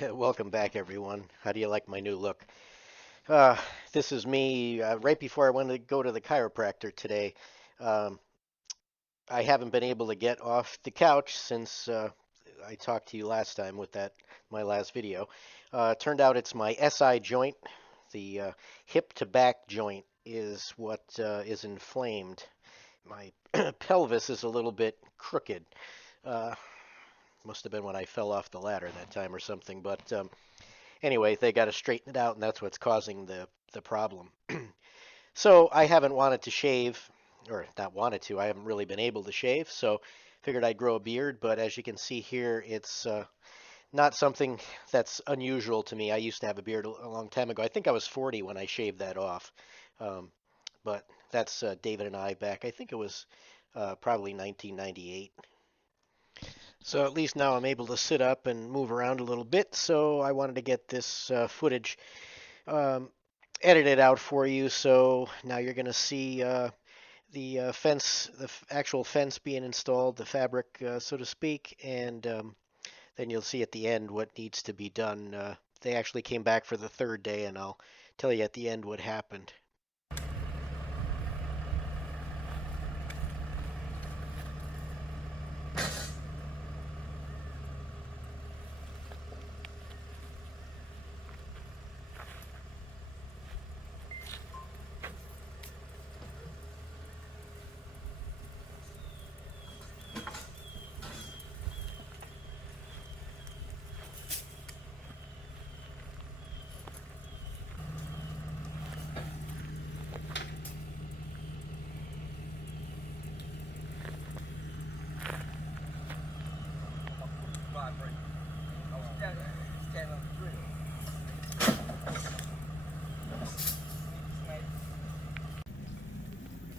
Welcome back, everyone. How do you like my new look? Uh, this is me right before I went to go to the chiropractor today. Um, I haven't been able to get off the couch since I talked to you last time with that my last video. Turned out it's my SI joint, the hip to back joint, is what is inflamed. My pelvis is a little bit crooked. Uh, must have been when I fell off the ladder that time or something, but anyway, they got to straighten it out, and that's what's causing the problem. So I haven't wanted to shave, or not wanted to. I haven't really been able to shave, so figured I'd grow a beard. But as you can see here, it's not something that's unusual to me. I used to have a beard a long time ago. I think I was 40 when I shaved that off. Um, but that's David and I back. I think it was probably 1998. So at least now I'm able to sit up and move around a little bit. So I wanted to get this footage um, edited out for you. So now you're going to see the fence, the actual fence being installed, the fabric, so to speak, and then you'll see at the end what needs to be done. They actually came back for the third day, and I'll tell you at the end what happened.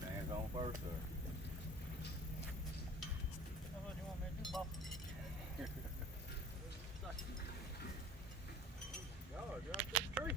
Hands on first, or? That's what you want me to do, boss. Y'all dropped this tree.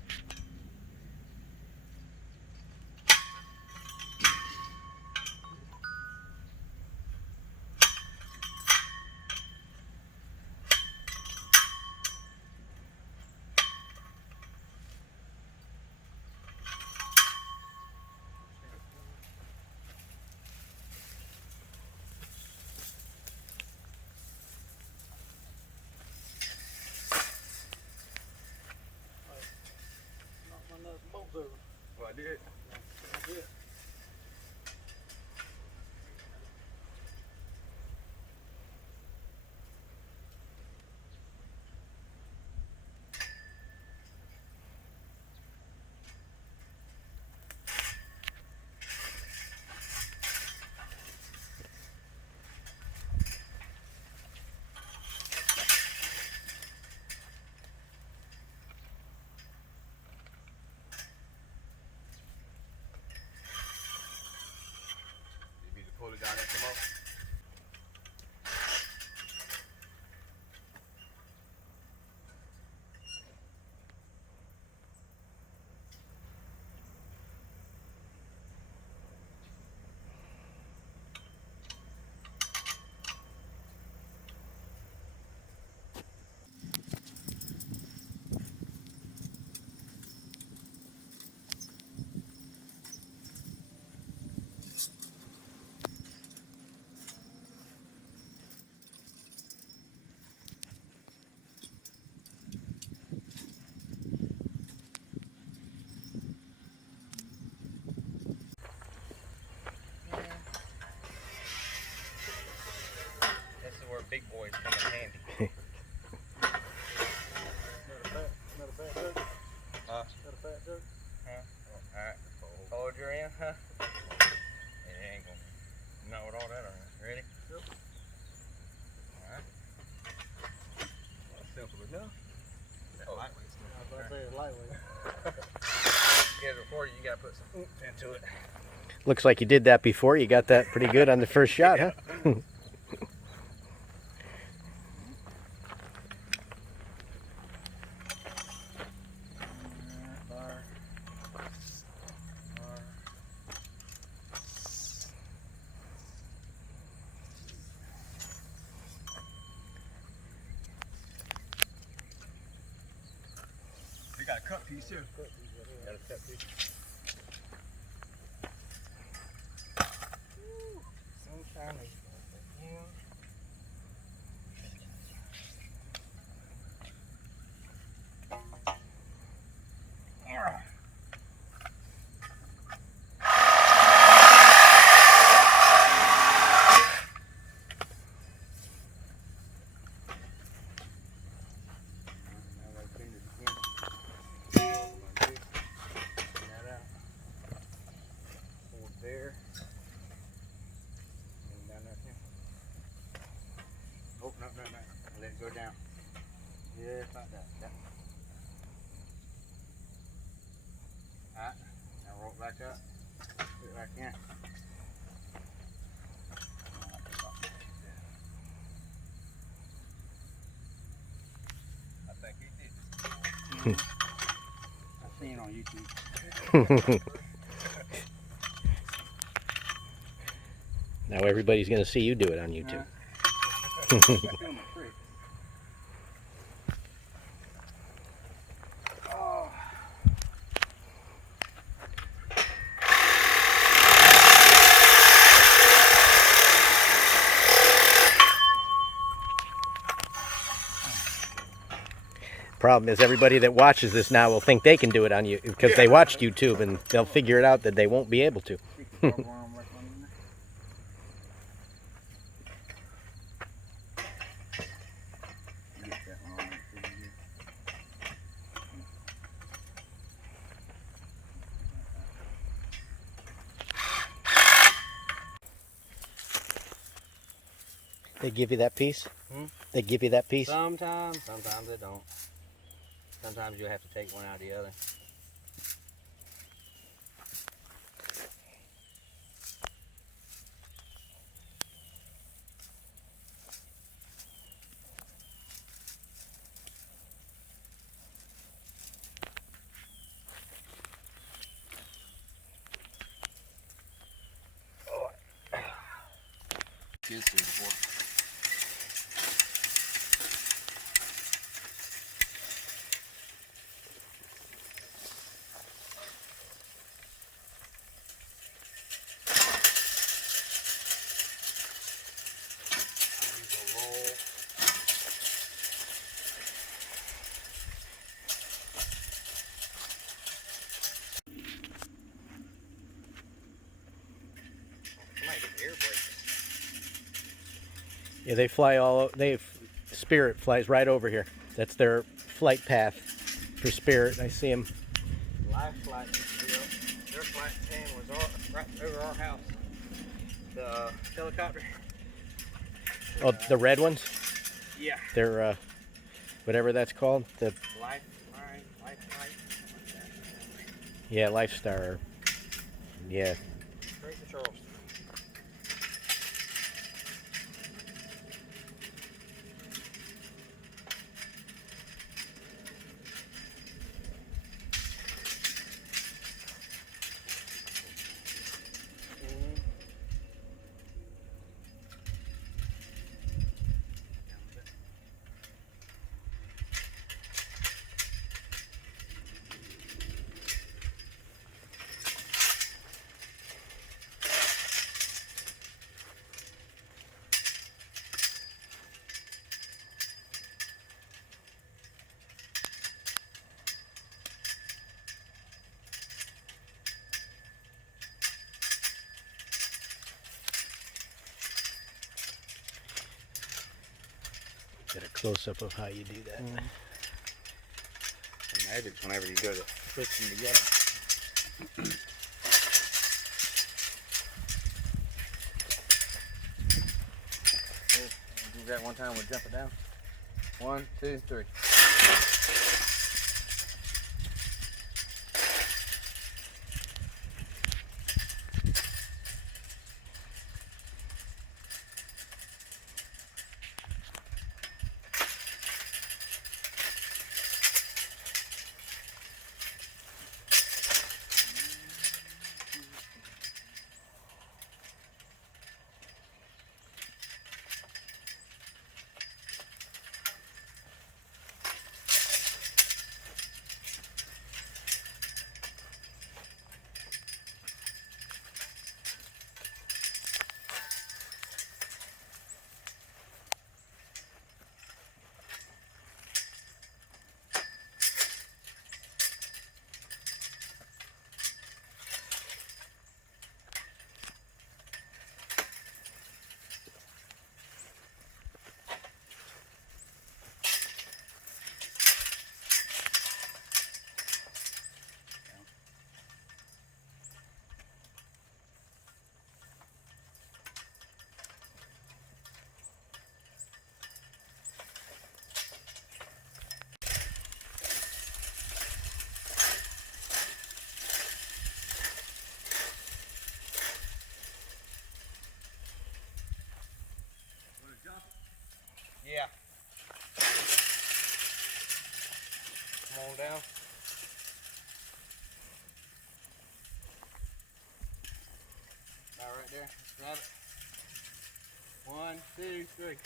Knock my nuts and bolts over. Well, I did. That's it. You need to pull it down and come up. This is where big boys come in handy. Not a fat joke? Huh? Not a fat joke? Huh? Alright. Hold your end, huh? It ain't gonna. Not with all that on it. Ready? Yep. Alright. That's simple enough. That Oh. lightweight I stuff. was about to say it's lightweight. Get it recorded, you gotta put some oomph into it. Looks like you did that before. You got that pretty good on the first shot, huh? Bar. Bar. cut piece too. Got a cut piece. Sunshine is yeah. There and down there too. Oh, no. Let it go down. Yeah, like that. Alright, now roll it back up. Put it back in. I think he did. I've seen it on YouTube. Now everybody's going to see you do it on YouTube. I feel my trick. Oh. Problem is everybody that watches this now will think they can do it on you because they watched YouTube and they'll figure it out that they won't be able to. They give you that piece? Hmm? They give you that piece? Sometimes they don't. Sometimes you'll have to take one out of the other. Kids do before. Yeah, they fly Spirit flies right over here. That's their flight path for Spirit. I see them. Life flight their flight pan was right over our house. The helicopter. Oh, the red ones? Yeah. They're, whatever that's called. The Life flight. Yeah, Lifestar. Yeah. Straight to Charleston. Get a close-up of how you do that. The magic's whenever you go to put them together. Do that one time, we'll jump it down. 1, 2, 3. on down. About right there. Let's grab it. 1, 2, 3.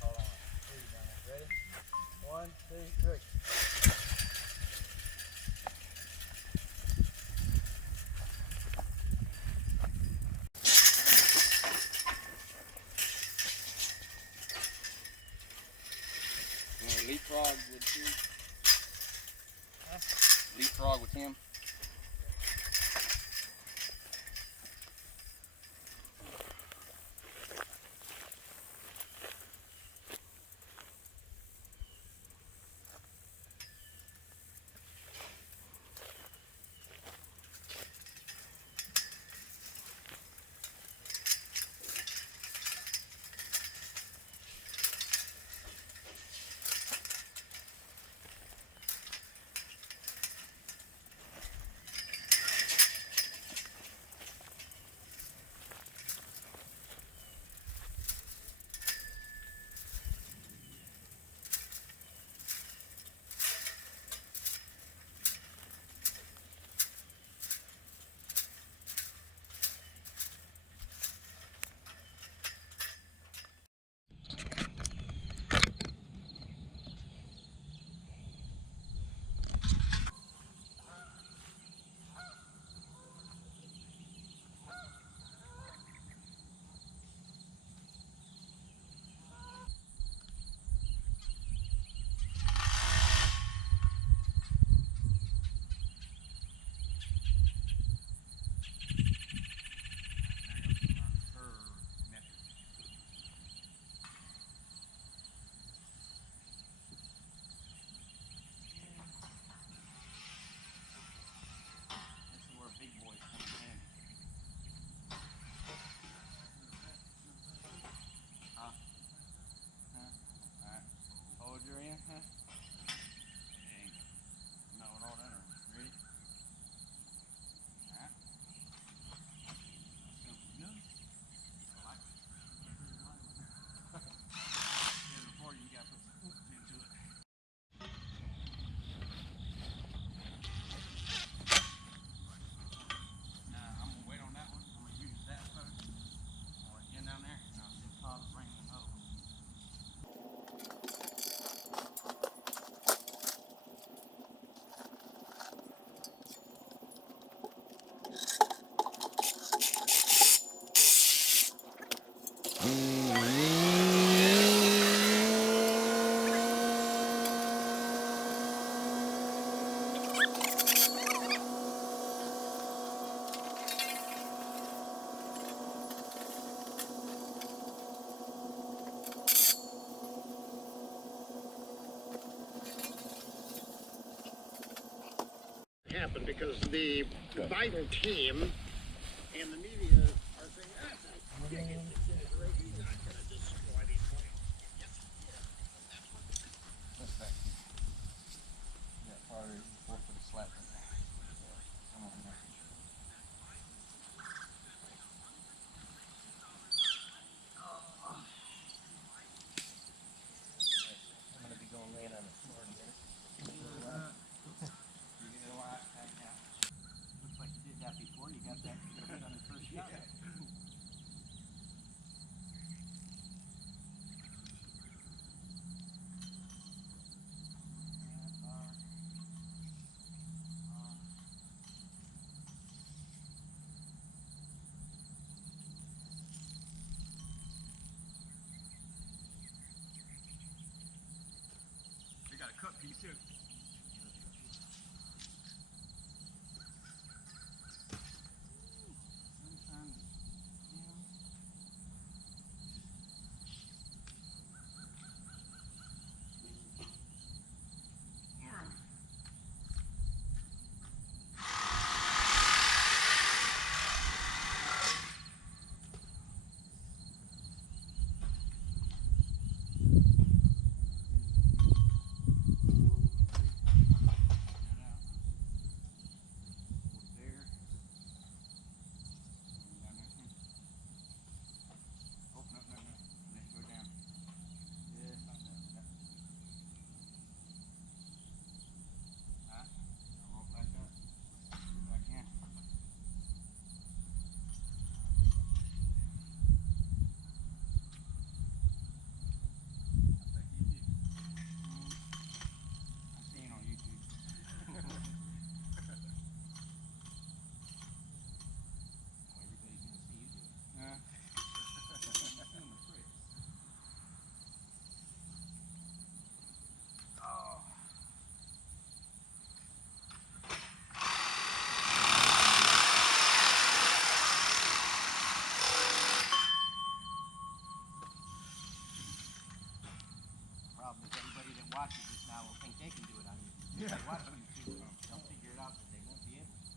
Hold on. 3 now. Ready? 1, 2, 3. You want to leapfrog with him? Huh? Leapfrog with him? Hold your in, huh? And know what all that is. Ready? Alright. Good. I like it. Before you got to put some oomph into it. I'm gonna wait on that one. I'm gonna use that first. I'm gonna get down there and I'll see Todd bring them over. Happen because the Biden team and the media are saying, he's not going to destroy these planes. Yes, he is. What's that? Yeah, probably 4-foot slap in there. Come on now. I'm gonna be going laying on the floor in a minute. You get a lot hang out. Looks like you did that before. You got that hit on the first shot. Yeah. We got a cut piece too. watches this now will think they can do it on YouTube. If they watch YouTube, they'll figure it out that they won't be able to.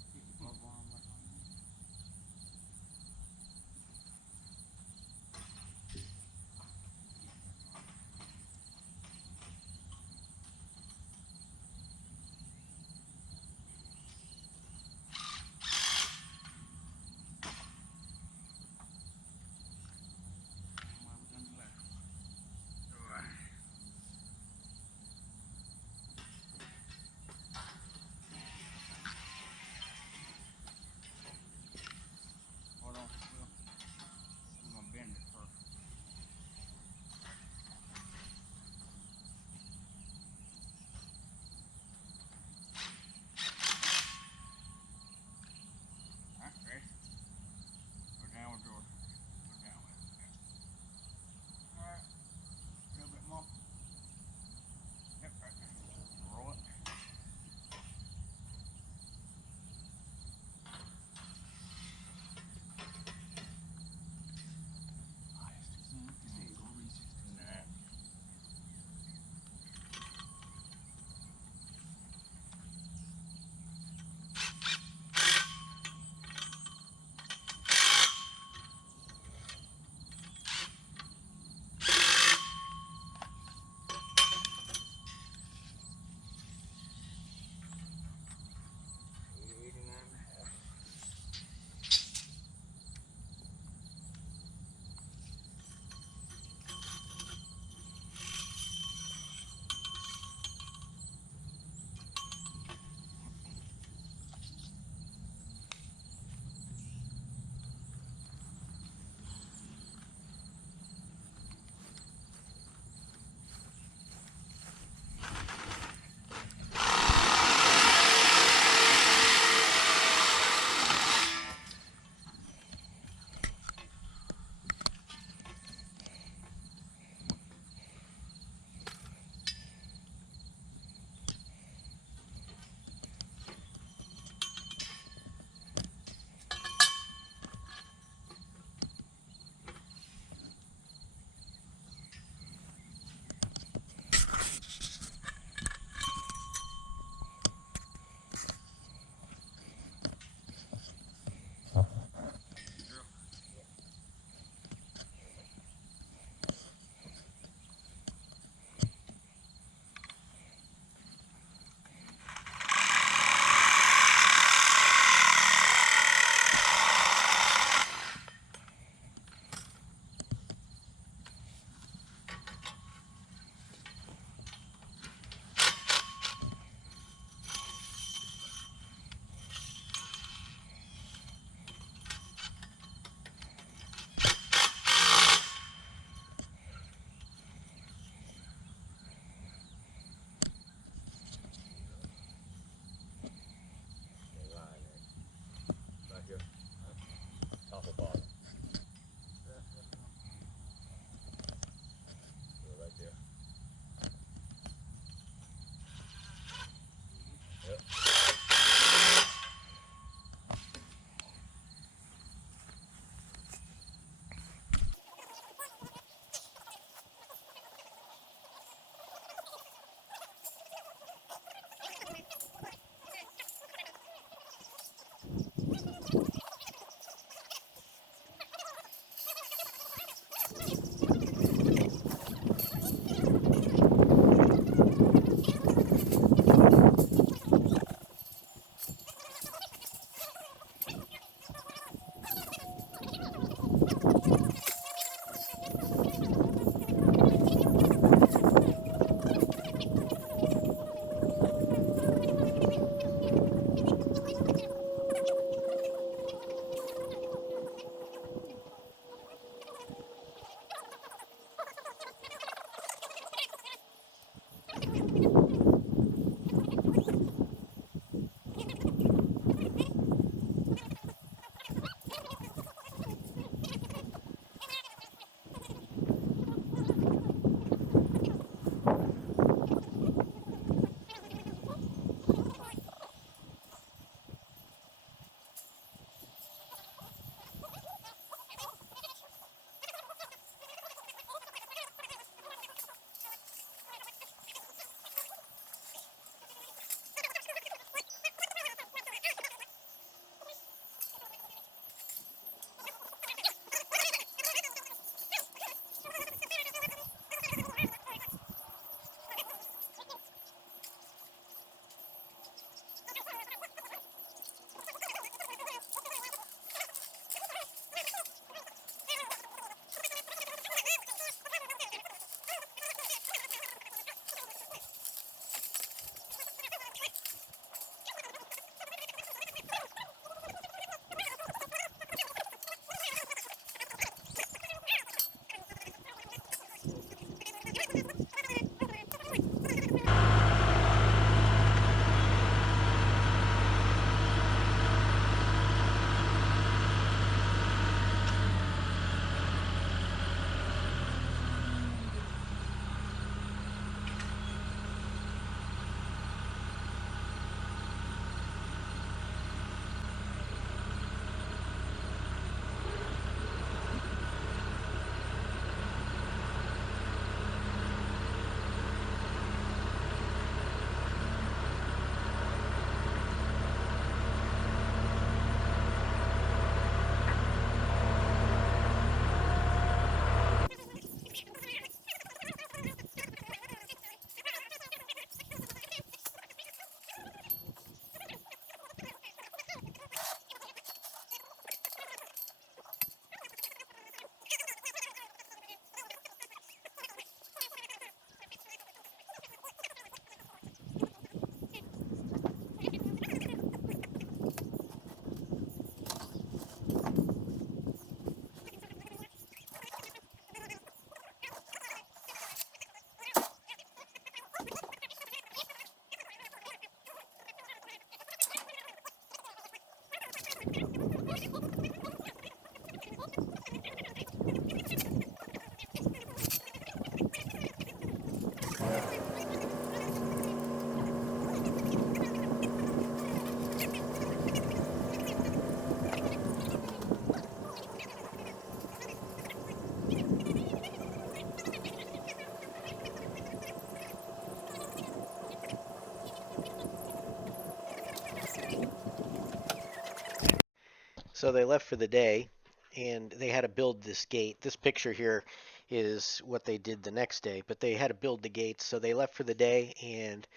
So they left for the day, and they had to build this gate. This picture here is what they did the next day, but they had to build the gates. So they left for the day, and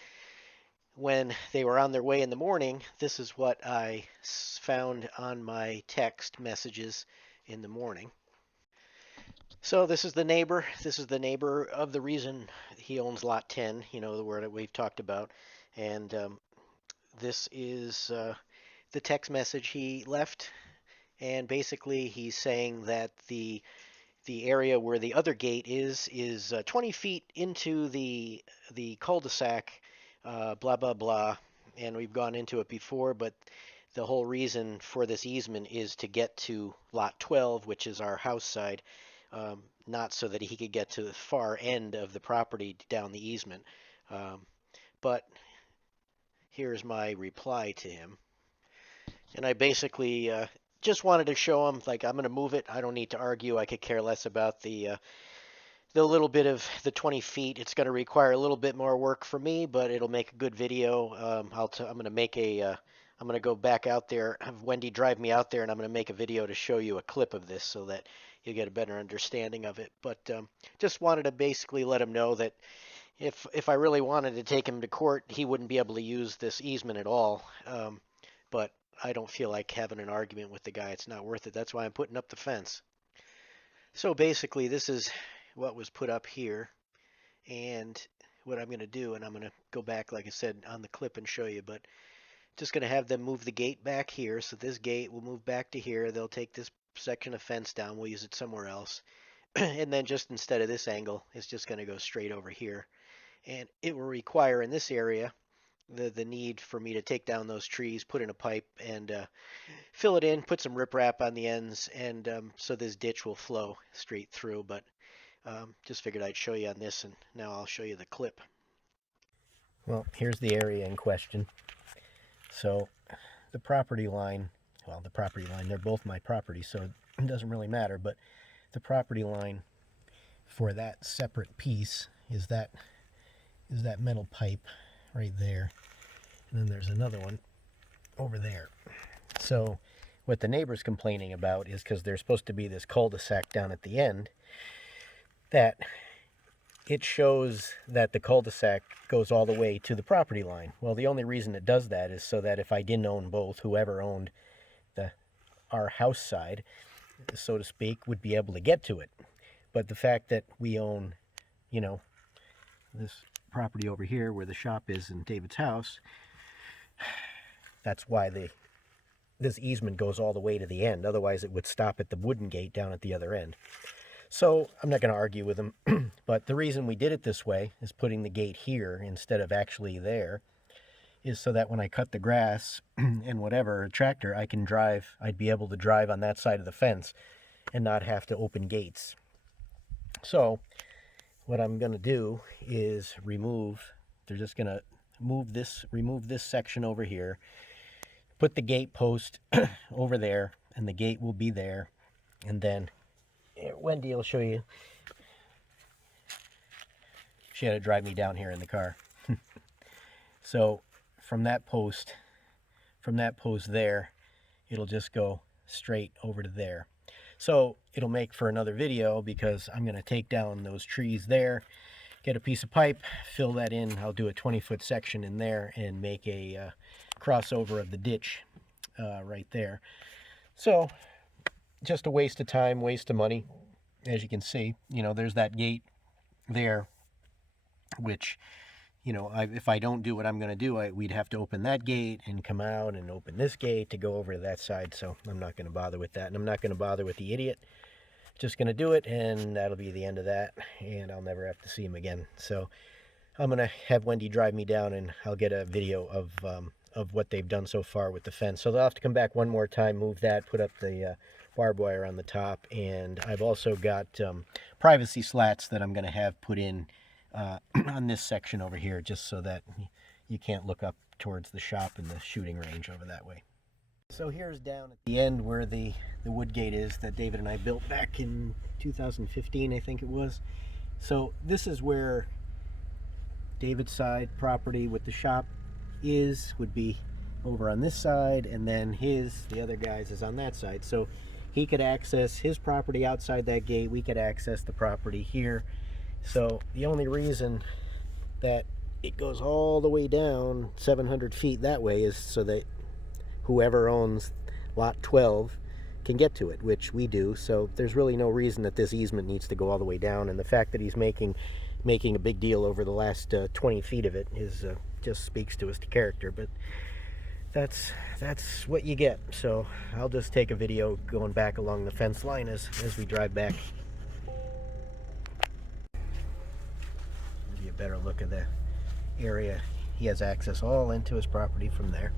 when they were on their way in the morning, this is what I found on my text messages in the morning. So this is the neighbor. This is the neighbor of the reason he owns lot 10, you know, the word that we've talked about. And this is the text message he left. And basically he's saying that the area where the other gate is 20 feet into the cul-de-sac, blah blah blah. And we've gone into it before, but the whole reason for this easement is to get to lot 12, which is our house side, not so that he could get to the far end of the property down the easement. But here's my reply to him. And I basically just wanted to show him, like, I'm going to move it. I don't need to argue. I could care less about the little bit of the 20 feet. It's going to require a little bit more work for me, but it'll make a good video. I'm going to make I'm going to go back out there, have Wendy drive me out there, and I'm going to make a video to show you a clip of this so that you get a better understanding of it. But just wanted to basically let him know that if I really wanted to take him to court, he wouldn't be able to use this easement at all. But I don't feel like having an argument with the guy. It's not worth it. That's why I'm putting up the fence. So basically, this is what was put up here, and what I'm going to do, and I'm going to go back, like I said, on the clip and show you, but just going to have them move the gate back here. So this gate will move back to here. They'll take this section of fence down. We'll use it somewhere else. And then just instead of this angle, it's just going to go straight over here. And it will require in this area the need for me to take down those trees, put in a pipe, and fill it in, put some riprap on the ends, and so this ditch will flow straight through. But just figured I'd show you on this, and now I'll show you the clip. Well, here's the area in question. So the property line, well, the property line, they're both my property, so it doesn't really matter, but the property line for that separate piece is that metal pipe right there, and then there's another one over there. So what the neighbor's complaining about is, because there's supposed to be this cul-de-sac down at the end, that it shows that the cul-de-sac goes all the way to the property line. Well, the only reason it does that is so that if I didn't own both, whoever owned our house side, so to speak, would be able to get to it. But the fact that we own, you know, this property over here where the shop is in David's house, that's why this easement goes all the way to the end. Otherwise, it would stop at the wooden gate down at the other end. So I'm not going to argue with him, but the reason we did it this way, is putting the gate here instead of actually there, is so that when I cut the grass and whatever, a tractor, I'd be able to drive on that side of the fence and not have to open gates. So what I'm going to do is they're just going to remove this section over here, put the gate post over there, and the gate will be there, and then Wendy will show you. She had to drive me down here in the car. So from that post there, it'll just go straight over to there. So it'll make for another video, because I'm going to take down those trees there, get a piece of pipe, fill that in. I'll do a 20-foot section in there and make a crossover of the ditch right there. So just a waste of time, waste of money. As you can see, you know, there's that gate there, which, you know, if I don't do what I'm going to do, we'd have to open that gate and come out and open this gate to go over to that side. So I'm not going to bother with that, and I'm not going to bother with the idiot. Just going to do it, and that'll be the end of that, and I'll never have to see him again. So I'm going to have Wendy drive me down, and I'll get a video of what they've done so far with the fence. So they'll have to come back one more time, move that, put up the barbed wire on the top, and I've also got privacy slats that I'm going to have put in on this section over here, just so that you can't look up towards the shop and the shooting range over that way. So here's down at the end where the wood gate is that David and I built back in 2015, I think it was. So this is where David's side property with the shop would be over on this side, and then the other guy's, is on that side. So he could access his property outside that gate. We could access the property here. So the only reason that it goes all the way down 700 feet that way is so that whoever owns lot 12 can get to it, which we do. So there's really no reason that this easement needs to go all the way down. And the fact that he's making a big deal over the last 20 feet of it is just speaks to his character. But that's what you get. So I'll just take a video going back along the fence line as we drive back. Give you a better look at the area. He has access all into his property from there.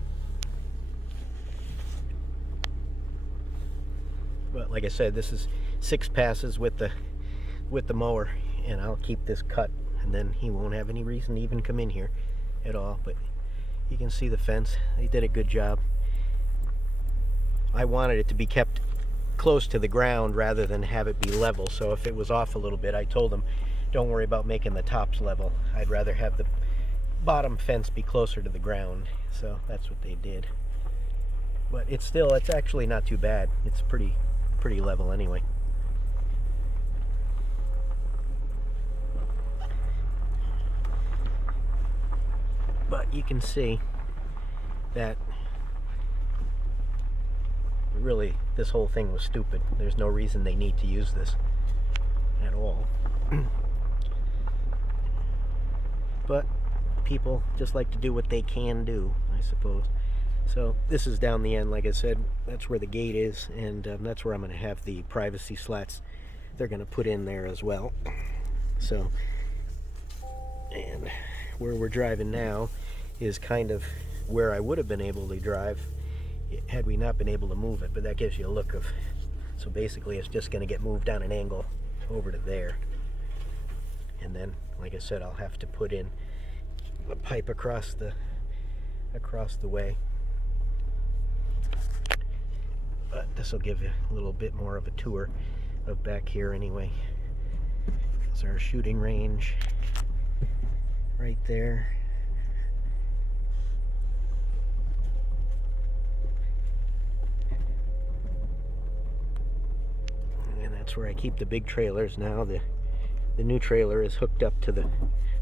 But like I said, this is 6 passes with the mower, and I'll keep this cut, and then he won't have any reason to even come in here at all. But you can see the fence. They did a good job. I wanted it to be kept close to the ground rather than have it be level. So if it was off a little bit, I told them, don't worry about making the tops level. I'd rather have the bottom fence be closer to the ground. So that's what they did. But it's actually not too bad. It's pretty level anyway. But you can see that really this whole thing was stupid. There's no reason they need to use this at all. But people just like to do what they can do, I suppose. So this is down the end, like I said, that's where the gate is, and that's where I'm going to have the privacy slats they're going to put in there as well. So, and where we're driving now is kind of where I would have been able to drive had we not been able to move it, but that gives you a look of, so basically it's just going to get moved down an angle over to there. And then, like I said, I'll have to put in a pipe across the way. But this will give you a little bit more of a tour of back here anyway. There's our shooting range right there. And that's where I keep the big trailers now. The new trailer is hooked up to the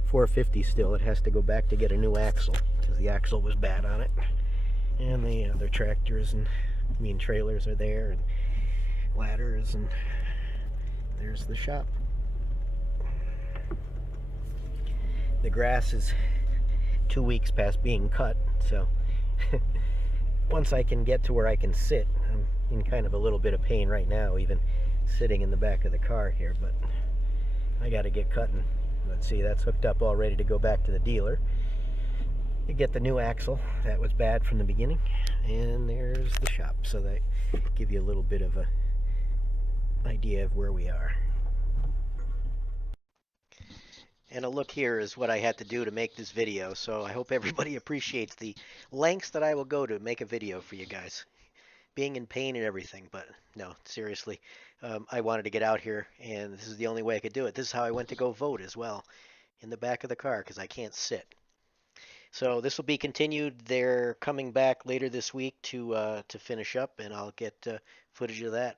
450 still. It has to go back to get a new axle because the axle was bad on it. And the other tractors and trailers are there, and ladders, and there's the shop. The grass is 2 weeks past being cut, so once I can get to where I can sit, I'm in kind of a little bit of pain right now, even sitting in the back of the car here, but I got to get cutting. Let's see, that's hooked up all ready to go back to the dealer. You get the new axle that was bad from the beginning, and there's the shop, so that give you a little bit of a idea of where we are. And a look here is what I had to do to make this video, so I hope everybody appreciates the lengths that I will go to make a video for you guys. Being in pain and everything, but no, seriously, I wanted to get out here, and this is the only way I could do it. This is how I went to go vote as well, in the back of the car, because I can't sit. So this will be continued. They're coming back later this week to finish up, and I'll get footage of that.